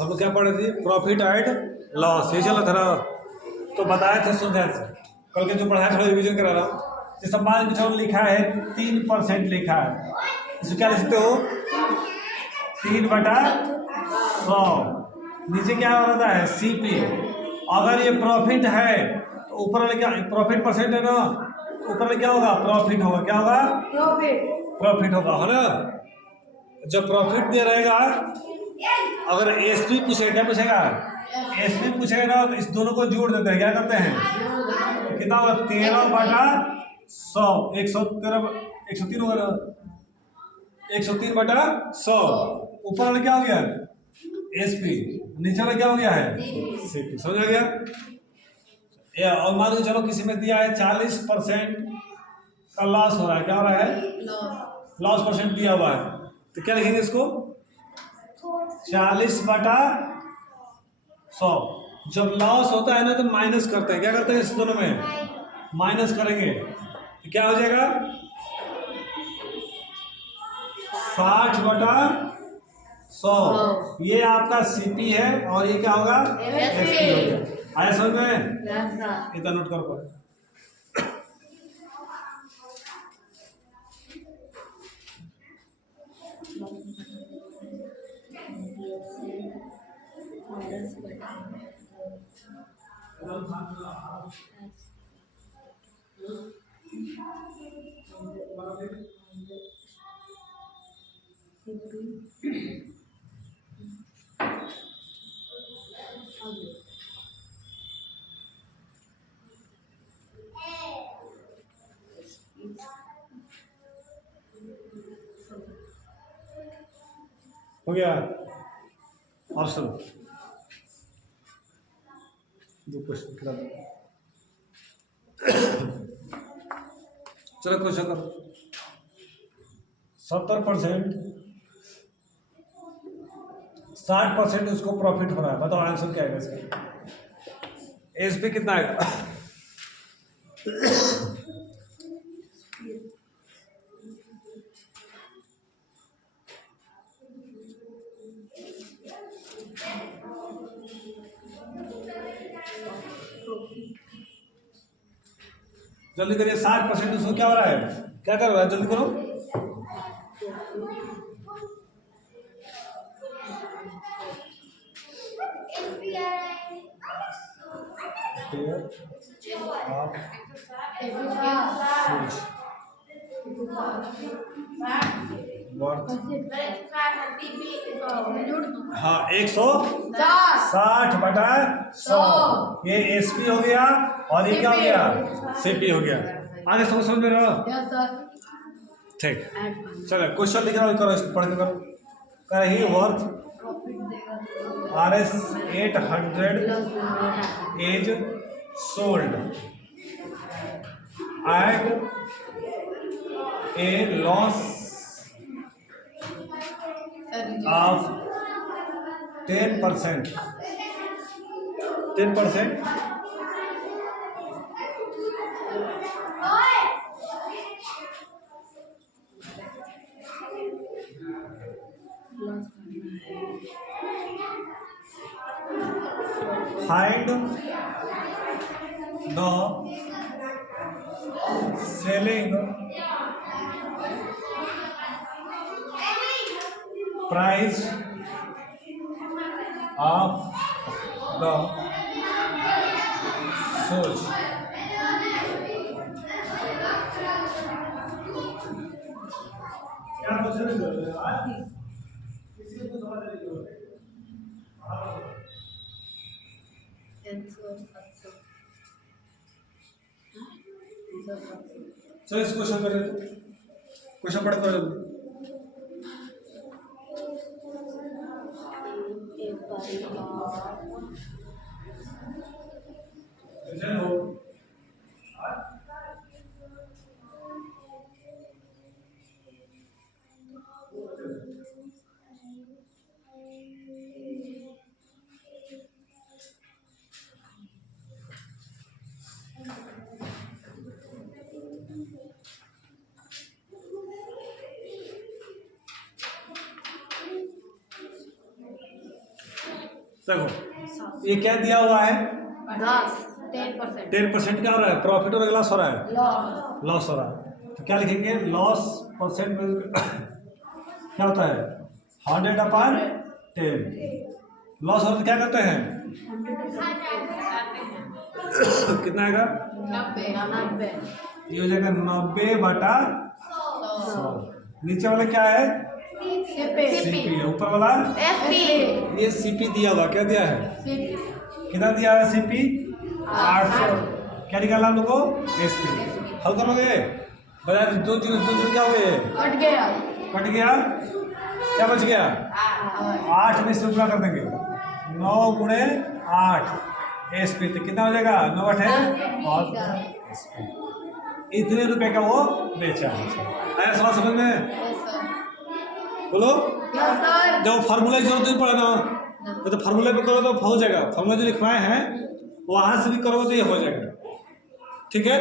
हम लोग क्या पढ़े थे? प्रॉफिट एंड लॉस, ये चला था ना। तो बताया था सुन ध्यान से, कल के जो पढ़ाया थोड़ा रिविजन करा रहा हूँ। जैसे मान के चलो लिखा है 3% लिखा है, इसको क्या लिख सकते हो? 3/100। नीचे क्या हो रहा है? CP। अगर ये प्रॉफिट है तो ऊपर वाले क्या, प्रॉफिट परसेंट है ना, ऊपर वाले क्या होगा? प्रॉफिट होगा। क्या होगा? प्रॉफिट होगा, है ना। जब प्रॉफिट दे रहेगा, अगर एसपी पूछेगा, क्या पूछेगा? एसपी पूछेगा ना, तो इस दोनों को जोड़ देते हैं। क्या करते हैं? तो कितना होगा? 13/100। 113, 103 होगा ना, 103/100। ऊपर वाला क्या हो गया? एसपी। नीचे वाला क्या हो गया है? सीपी। समझ आ गया? और मान लो चलो किसी में दिया है 40% का लॉस हो रहा है। क्या हो रहा है? लॉस परसेंट दिया हुआ है, तो क्या लिखेंगे इसको? 40/100। जब लॉस होता है ना तो माइनस करते हैं। क्या करते हैं? इस दोनों में माइनस करेंगे तो क्या हो जाएगा? 60/100। ये आपका सीपी है और ये क्या होगा? एसपी हो गया। आया समझ में? इतना नोट करो पर। हो गया ऑप्शन? दो क्वेश्चन फिर चलो क्वेश्चन करो। 70%, 60% उसको प्रॉफिट हो रहा है। बताओ आंसर क्या आएगा इसका? एसपी कितना आएगा? जल्दी करिए। 60% उसको क्या हो रहा है? क्या कर रहा है? जल्दी करो। हाँ, 160/100। ये एसपी हो गया और ये क्या हो गया? सीपी हो गया। आगे समझ में रहा? ठीक। चलो क्वेश्चन लिख रहा हूँ, करो पढ़ के करो। कर ही worth RS 800 is sold at a loss of 10%. 10%. Find the selling price of the shoes. क्या क्वेश्चन है? किसी को समझ नहीं चलो इस क्वेश्चन करें। क्वेश्चन पढ़ करो जल्दी। देखो ये क्या दिया हुआ है 10% क्या हो रहा है, प्रॉफिट और लॉस हो रहा है, लॉस हो रहा है। तो क्या लिखेंगे, लॉस परसेंट में क्या होता है 100/10। लॉस हो तो क्या करते हैं कितना आएगा 90। ये हो जाएगा 90/100। नीचे वाला क्या है सीपी है, ऊपर वाला ये सीपी दिया हुआ, क्या दिया है कितना दिया है सीपी 800। क्या निकाला हम लोग को एसपी। हल करोगे बजाय दो जीरो क्या हुए कट गया क्या बच गया 8 में से ऊपर कर देंगे 9 × 8 एसपी तो कितना हो जाएगा 9 और एसपी। इतने रुपए का वो बेचा है। आया सवाल समझ में बोलो। जब फार्मूला की जरूरत नहीं पड़े ना तो फार्मूले पे करो तो हो जाएगा। फार्मूला जो लिखवाए हैं वहां से भी करोगे तो ये हो जाएगा, ठीक है।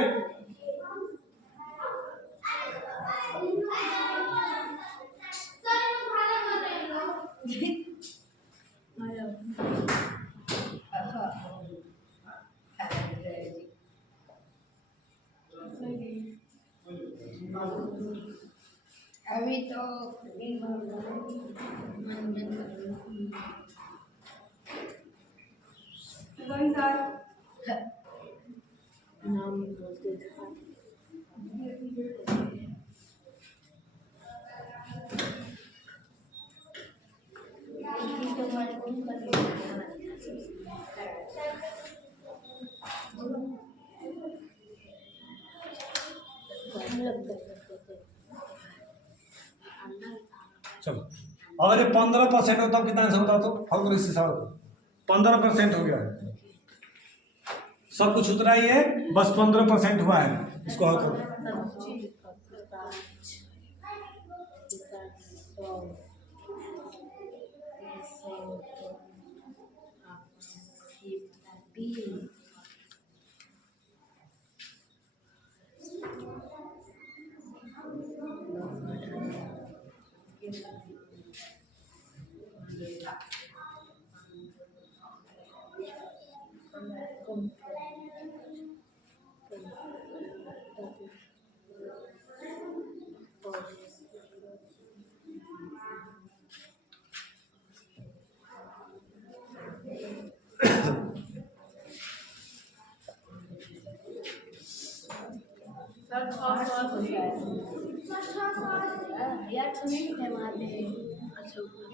अभी तो नाम बोलते थे चलो अगर ये 15% होता तो कितना आंसर होता तो फल इस हिसाब से 15% हो गया है। सब कुछ उतना ही है, बस 15% हुआ है। इसको हल करो। यार सुनिए कितने मारते हैं। अच्छा 800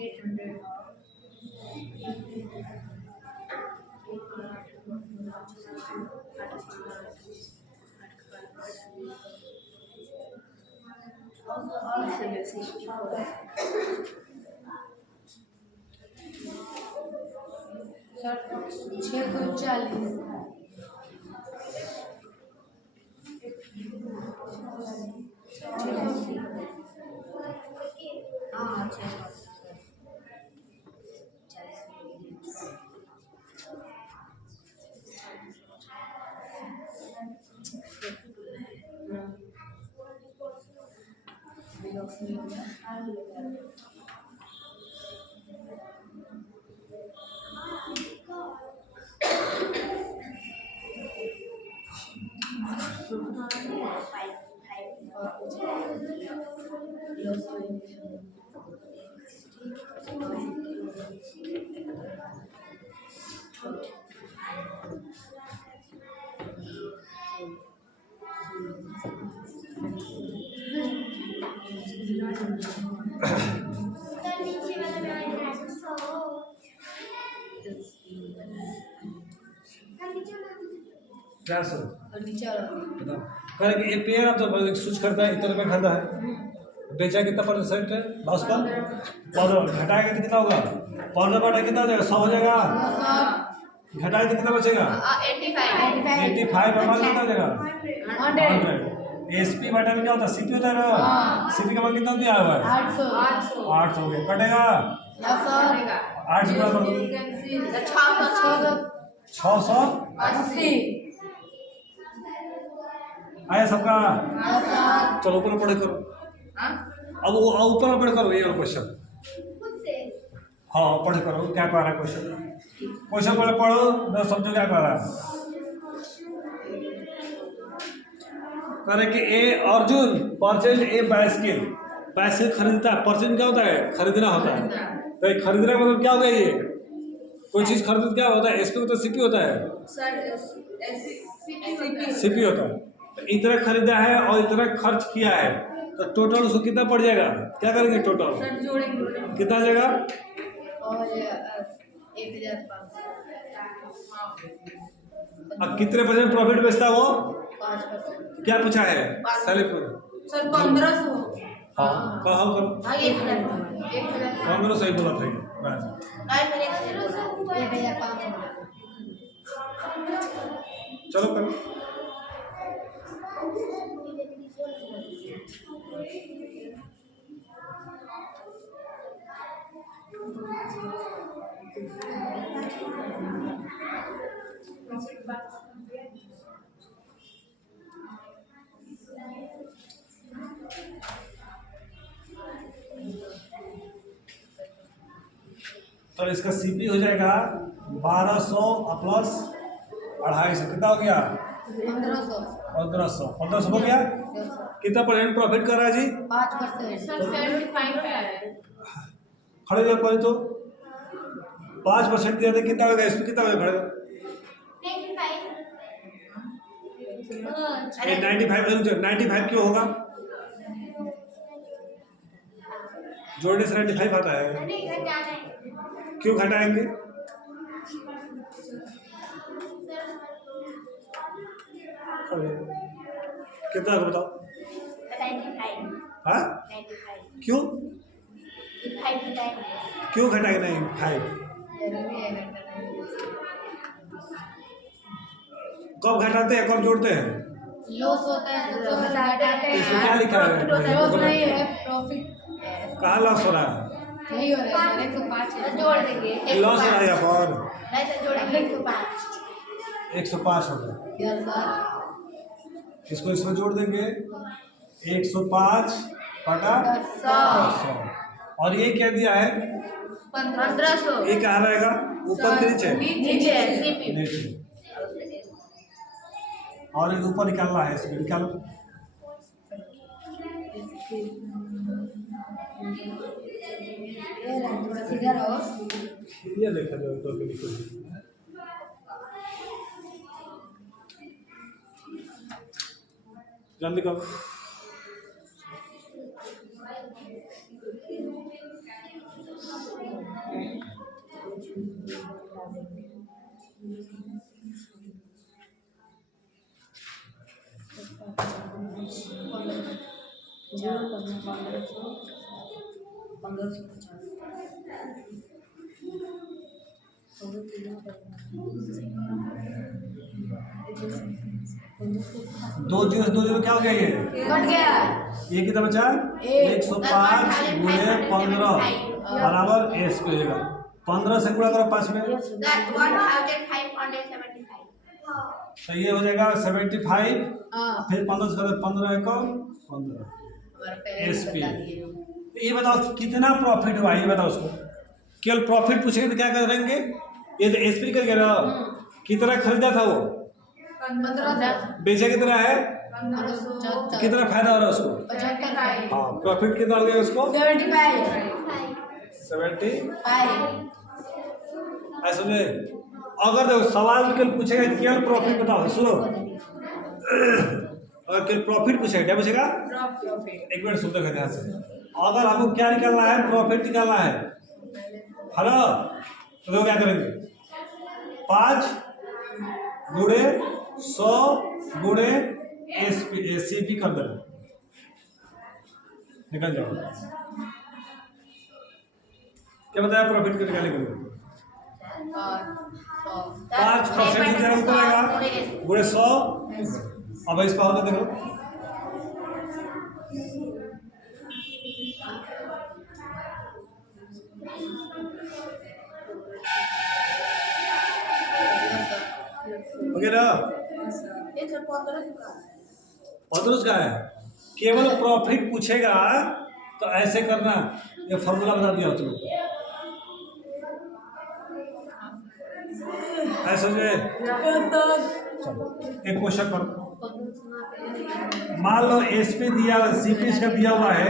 640 हाँ 640 क्या सर फर्नीचर बताओ कह ये पेयर आप तो स्विच करता है इतना रुपये खाता है, बेचा कितना परसेंट है लॉस पर 15 घटाएगा तो कितना होगा 15 कितना हो जाएगा 100 हो जाएगा, घटाएगा तो कितना बचेगा 85 मान कितना हो जाएगा 100। एसपी बटा में क्या होता है सीपी होता है ना, सीपी का मान कितना दिया हुआ है 800 हो गया, कटेगा 680 आया सबका। चलो ऊपर पढ़े करो, अब वो ऊपर पढ़े करो ये क्वेश्चन। हाँ पढ़े करो क्या कह रहा है क्वेश्चन। क्वेश्चन पहले पढ़ो मैं समझो क्या कर रहा है। कह रहे कि a Arjun purchase a bicycle, bicycle खरीदता है। परचेज क्या होता है? खरीदना होता है। तो ये खरीदना मतलब क्या हो गया? ये कोई चीज खरीदना क्या होता है? एसपी होता है, सीपी होता है? सीपी होता है। तो इतना खरीदा है और इतना खर्च किया है, तो टोटल उसको कितना पड़ जाएगा? क्या करेंगे टोटल? कितना आ जाएगा? और 1500। अब कितने परसेंट प्रॉफिट बेचता वो? 5%। क्या पूछा है? Salary sir 1500। हाँ कहो करो। 1500 सही बोला था। 1500। चलो करो। तो इसका सीपी हो जाएगा 1200 प्लस 250, कितना हो गया? 1500। 1500। 1500 हो गया। कितना परसेंट प्रॉफिट कर रहा है जी? 5%। खड़े हो पहले तो 5% दिया था, कितना होगा इसमें? कितना होगा खड़े? 95 क्यों होगा? जोड़ने से 95 आता है। क्यों घटाएंगे? कितना बताओ? हाँ क्यों? क्यों घटाएंगे? नहीं 5 कब घटाते हैं, कब जोड़ते हैं? लॉस होता है तो घटाते हैं। इसमें क्या लिखा है? लॉस नहीं है, प्रॉफिट। कहाँ लॉस हो रहा है? नहीं हो रहा है। 105 जोड़ देंगे। लॉस हो रहा है यहाँ पर। नहीं तो जोड़ेंगे 105 हो गया। Yes sir. इसको इसमें जोड़ देंगे 105 बटा 100। और ये क्या दिया है? 1500। ये कहाँ रहेगा? ऊपर के नीचे? नीचे। नीचे। और एक ऊपर निकालना है, इसमें निकालो। सीधा रहो। ये देखा जाए तो बिल्कुल जल्दी करो। दो जीरो क्या हो गया? ये कट गया। ये कितना बचा? 105 गुणे 15 बराबर एस पे हो जाएगा। 15 से गुणा करो 5 में, 1575। तो ये हो जाएगा 75। हाँ। फिर 15 से करो 15 1 15 एस पी। ये बताओ कितना प्रॉफिट हुआ? ये बताओ उसको। केवल प्रॉफिट पूछेंगे तो क्या करेंगे? ये तो एस पी कर गया। कितना खरीदा था वो? 1500। बेचा कितना है? 75। कितना फायदा हो रहा है उसको? 75। हाँ प्रॉफिट कितना हो गया उसको? 75। 75। ऐसा में अगर देखो सवाल केवल पूछेगा केवल प्रॉफिट बताओ, सुनो। अगर केवल प्रॉफिट पूछेगा क्या पूछेगा? एक मिनट सुनते हैं ध्यान से। अगर हमको क्या निकालना है? प्रॉफिट निकालना है। हेलो तो देखो क्या करेंगे? 5 गुणे 100 गुणे एसपी कर देना, निकल जाओ। क्या बताया प्रॉफिट को निकालने के लिए? 5% की जगह पड़ेगा गुणे 100। अब इस पावर में देखो ओके ना? 15 का है। केवल प्रॉफिट पूछेगा तो ऐसे करना। ये फॉर्मूला बता दिया तुमको। ऐसा जो है चलो एक क्वेश्चन करो। मान लो एसपी दिया सीपी इसका दिया हुआ है,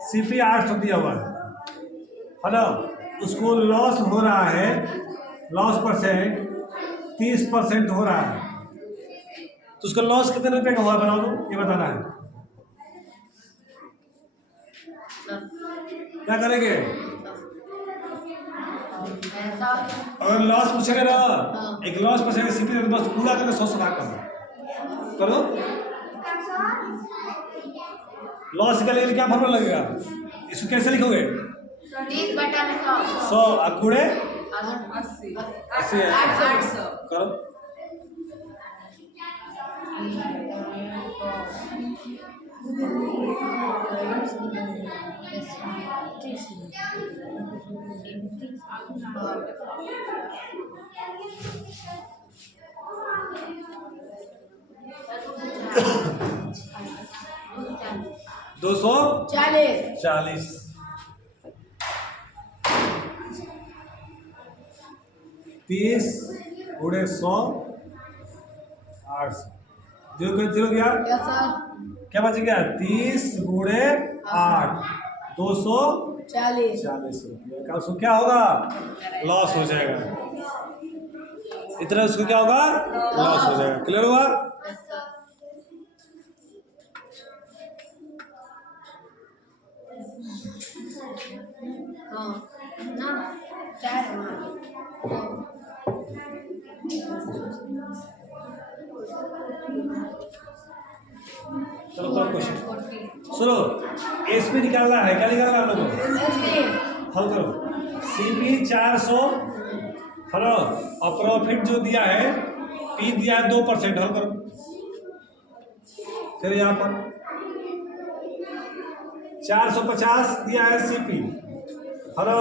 सीपी 800 दिया हुआ है ना, उसको लॉस हो रहा है, लॉस परसेंट 30% हो रहा है, तो उसका लॉस कितने रुपए का हुआ बताओ तो, ये बताना है। क्या करेंगे? अगर लॉस पूछेगा ना, एक लॉस पूछेगा सीपी तो बस पूरा करके 100 सुधा करो। लॉस के लिए क्या फॉर्मूला लगेगा? इसको कैसे लिखोगे? 100 अकुड़े 80 करो। दो सौ 40 30 गुणे 100 800 जीरो गया। क्या बच गया? 30 गुणे 8 240 रुपये का उसको क्या होगा? लॉस हो जाएगा। इतना उसको क्या होगा? लॉस हो जाएगा। क्लियर हुआ? चलो करो क्वेश्चन। सुनो, एसपी निकालना है। क्या निकालना है आप लोगों को? हल करो। सीपी 400 है ना, और प्रॉफिट जो दिया है पी दिया है 2%। हल करो। फिर यहाँ पर 450 दिया है सीपी है ना,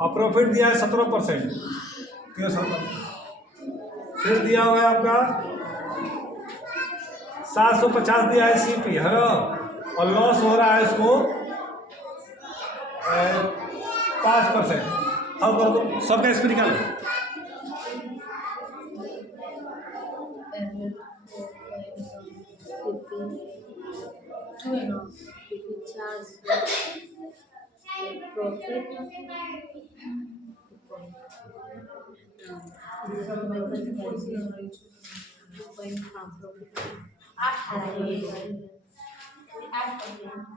और प्रॉफिट दिया है 17%। फिर दिया हुआ है आपका 750 दिया है सीपी है ना, और लॉस हो रहा है इसको 5%। अब कर दो सबका एसपी निकालो।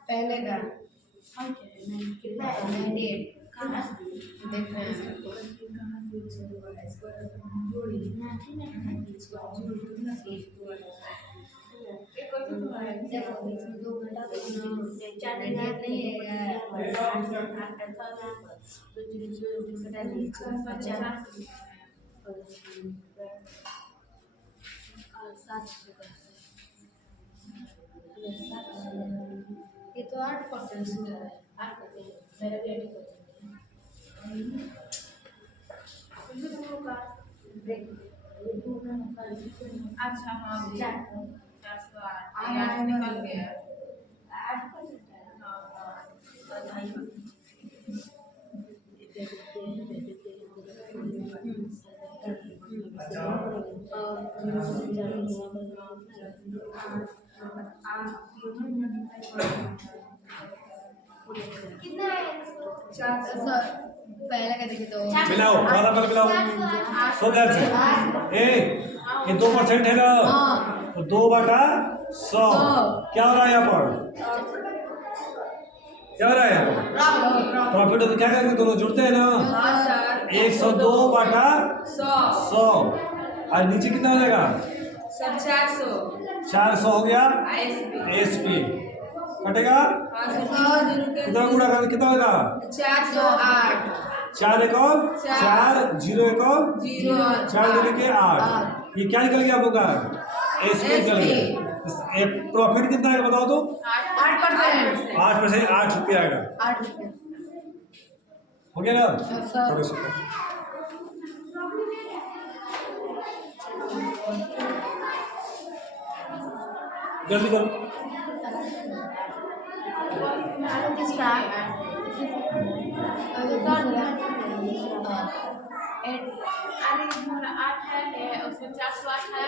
पहले का कितना है? 98 ये तो 8% है। 8% मेरा भी 8%। अच्छा हाँ 408 निकल गया। 8% है। कितना है? 400 पहले का देखे तो मिलाओ, वाला पर मिलाओ। सो दैट्स ये 2% है ना, तो 2/100 क्या हो रहा है यहाँ पर? क्या हो रहा है यहाँ पर? प्रॉफिट तो क्या करेंगे? दोनों जुड़ते हैं ना। 102/100 और नीचे कितना हो जाएगा? 400 हो गया एसपी कटेगा। कितना गुणा कर कितना होगा? 408 4 एक और 4 0 एक और 4 2 के 8। ये क्या निकल गया आपका? एसपी निकल गया। प्रॉफिट कितना है बताओ तो? 8%। 8%। 8 रुपये आएगा। 8 रुपये हो गया ना? सर जल्दी करो। स्टार्ट इसमें 408 है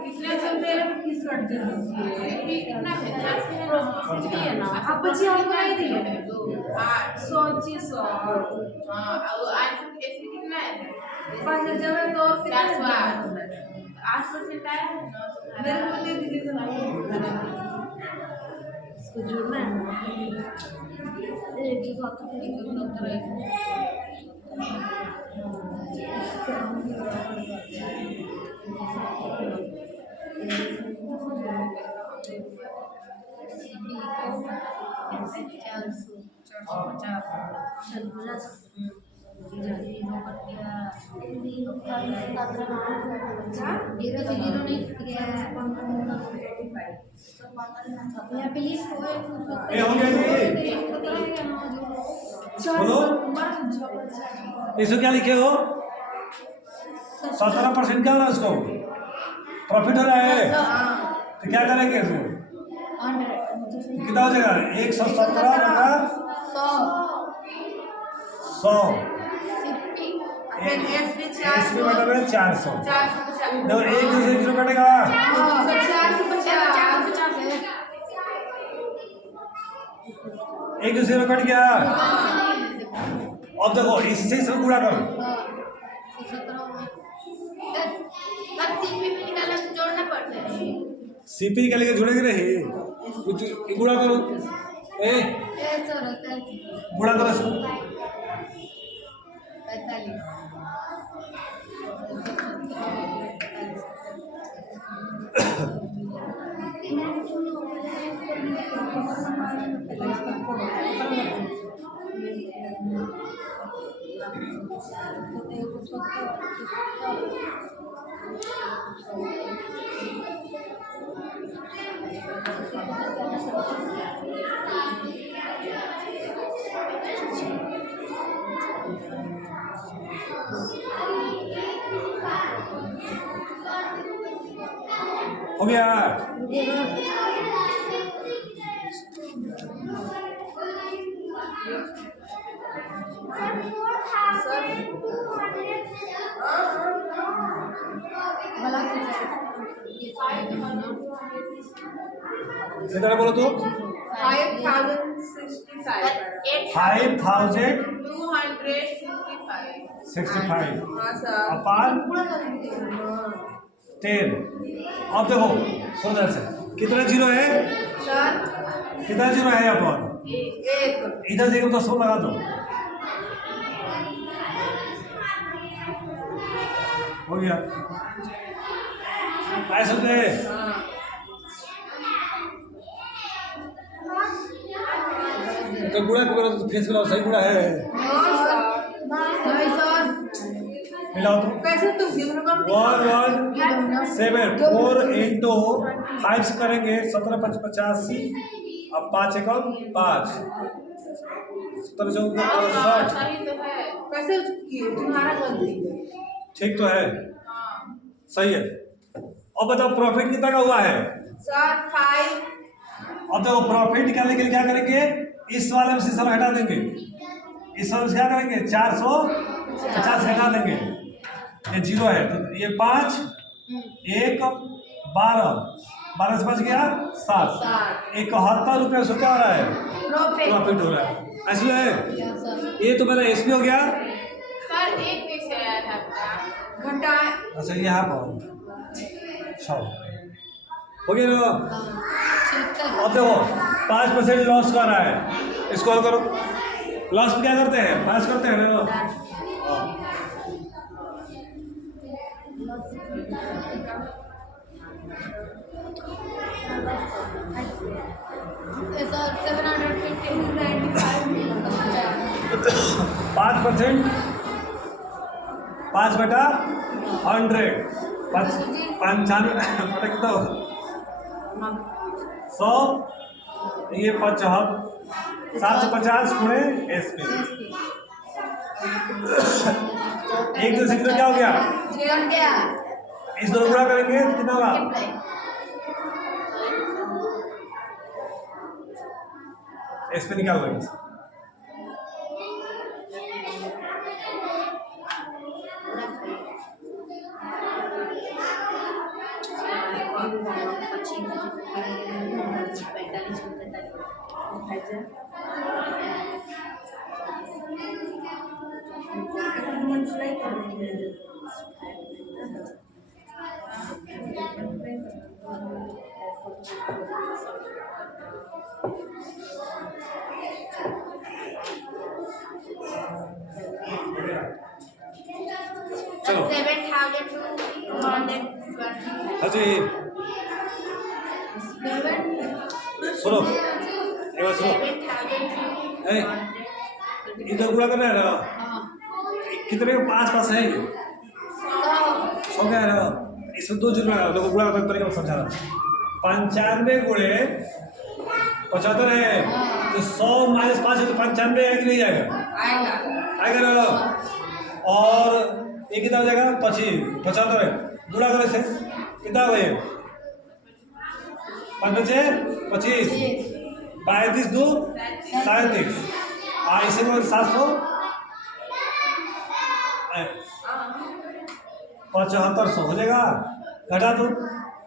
कितने चलते हैं किस कट दीजिए कितना है 400 है ना आप बच्चे हमको नहीं दिए 100 हाँ और आज इसमें कितना है 5000 तो और कितना 8% आया मेरे को दे दीजिए इसको जोड़ना है एक बात तो ये हो गया जी बोलो इसको क्या लिखे हो 17% क्या हो रहा है उसको प्रॉफिट हो रहा है तो क्या करेंगे इसमें कितना हो जाएगा 117 बटा 100 एसपी बटा में 400 देखो एक दूसरे किलो कटेगा एक दूसरे में कट गया अब देखो इससे इसमें गुणा करो सीपी निकालेंगे जुड़ेंगे नहीं कुछ गुणा करो गुणा करो इसको 5 गया कितना बोलो तो 5265 अपान 10 अब देखो सोचा से कितना जीरो है कितना जीरो है यहाँ पर इधर से 10 लगा दो हो गया ऐसे समझे तो गुणा को करो तो फेस मिलाओ सही गुणा है मिलाओ तो 117 4 इंटू 5 करेंगे 17 5 85 अब 5 एकम 5 17 60 कैसे तुम्हारा गलती ठीक तो है सही है अब बताओ प्रॉफिट कितना का हुआ है सर 5 अब देखो प्रॉफिट निकालने के लिए क्या करेंगे इस वाले में से सब हटा देंगे इस वाले से क्या करेंगे 450 हटा देंगे ये जीरो है तो ये 5 1 12 से बच गया 7 71 रुपये से क्या हो रहा है प्रॉफिट हो रहा है ऐसे है ये तो मेरा एसपी हो गया सर एक कैसे आया था आपका घंटा अच्छा यहाँ पर 6 हो गया ना अब देखो 5% लॉस कर रहा है इसको हल करो लॉस में क्या करते हैं पास करते हैं ना पाँच 5 बटा 100 95 पटक दो 100 ये 75 750 गुणे एसपी एक दो से क्या हो गया इस दोनों गुणा करेंगे कितना होगा एसपी निकाल लेंगे चलो 7,220 हाँ जी सुनो एक बार सुनो ए, इधर गुणा करना है ना कितने के 5 है 100 का है ना इसमें 2 जुर्मा है देखो गुणा करने तरीका समझा रहा 95 गुणे 75 है तो 100 - 5 है तो 95 है कि नहीं जाएगा आएगा ना और ये कितना हो जाएगा 25 75 है गुणा करो इसे कितना हो ये 5 बचे 25 32 2 37 इसे 700 7500 हो जाएगा घटा दो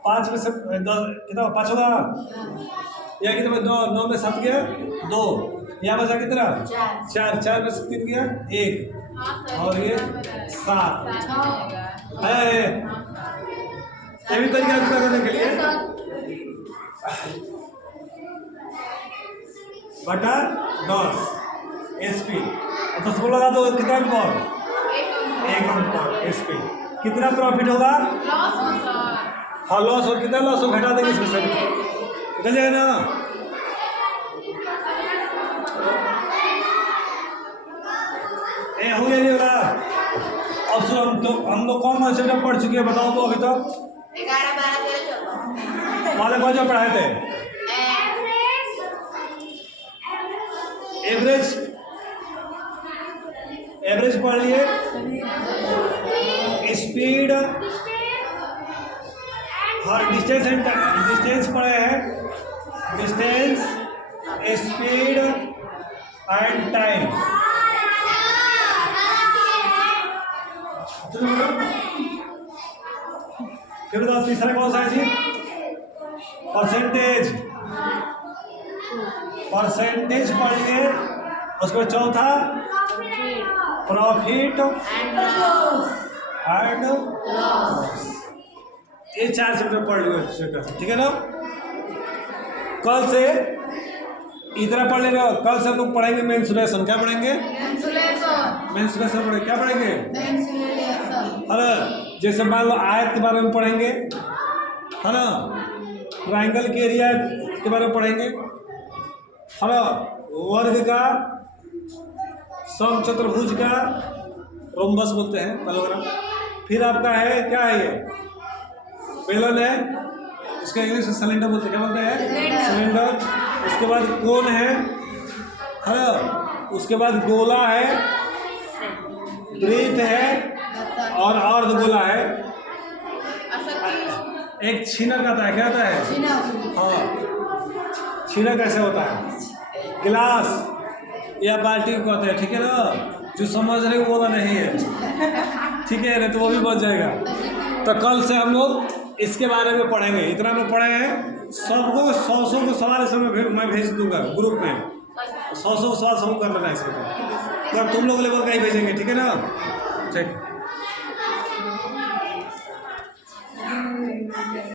5 में से 10 कितना 5 होगा या कितना 9 में 7 गया 2 यहाँ बचा कितना 4 में से 3 गया 1 और ये 7 है भी तरीका पूरा करने के लिए बटा 10 एसपी 10 को लगा दो कितना अंक 1 अंक एसपी कितना प्रॉफिट होगा हाँ लॉस और कितना लॉस हो घटा देंगे इसमें से निकल जाएगा ना हो गया नहीं हो रहा अब सुनो हम लोग कौन कौन से पढ़ चुके हैं बताओ तो अभी तक 11 12 13 वाले कौन जो पढ़ाए थे एवरेज पढ़ लिए स्पीड और डिस्टेंस पढ़े हैं डिस्टेंस स्पीड एंड टाइम फिर बताओ तीसरा कौन सा है जी परसेंटेज पढ़िए उसके बाद चौथा प्रॉफिट एंड लॉस ये 4 चैप्टर पढ़ लियो ठीक है ना कल से इतना पढ़ लेना कल से हम लोग पढ़ेंगे मेंसुरेशन क्या पढ़ेंगे मेंसुरेशन पढ़ेंगे क्या पढ़ेंगे अरे जैसे मान लो आयत के बारे में पढ़ेंगे है ना ट्रायंगल के एरिया के बारे में पढ़ेंगे है ना वर्ग का समचतुर्भुज का रोम्बस बोलते हैं पैराग्राफ फिर आपका है क्या है ये बेलन है इसका इंग्लिश में सिलेंडर बोलते हैं क्या बोलते हैं सिलेंडर उसके बाद कोन है ना उसके बाद गोला है वृत्त है और अर्धगोला है एक छीनक आता है क्या आता है हाँ छीनक कैसे होता है गिलास या बाल्टी को कहते हैं ठीक है ना जो समझ रहे वो वाला नहीं है ठीक है ना तो वो भी बच जाएगा तो कल से हम लोग इसके बारे में पढ़ेंगे इतना में पढ़े हैं सबको 100 को सवाल इसमें मैं भेज दूंगा ग्रुप में 100 को सवाल सब कर लेना इसमें तो तुम लोग लेवल का ही भेजेंगे ठीक है ना ठीक